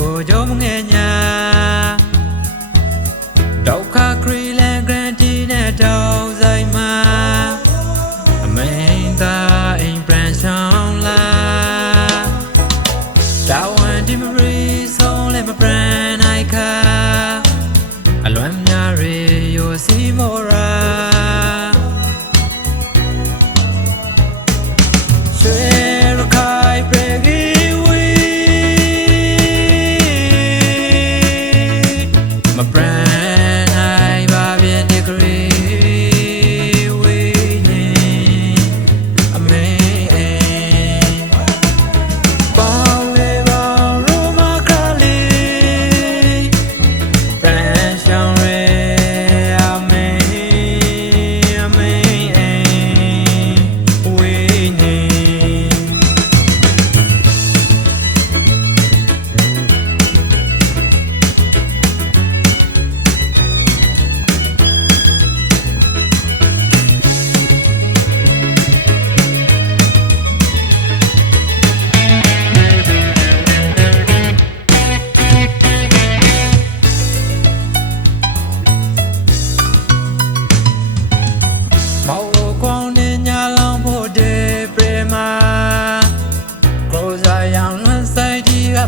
ကိုကြုံငယ်ညာဒုက္ခခရီးလန်ဂရန်တီနဲ့တောင်းဆိုင်မှာအမိန်သာအိမ်ပြန်ဆောင်လာတာဝန်ဒီမရီဆုံးလည်းမပြန်နိုင်ခါအလွမ်းများရေရိုစီမောရာ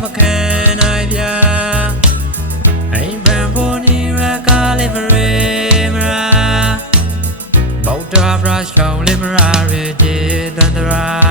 မခံနိုင်ပြအိမ်ပန်ဖို့နေရကားလေးမရေမရာဗောက်တာဘရရှောင်းလေးမရာရေတန်တရာ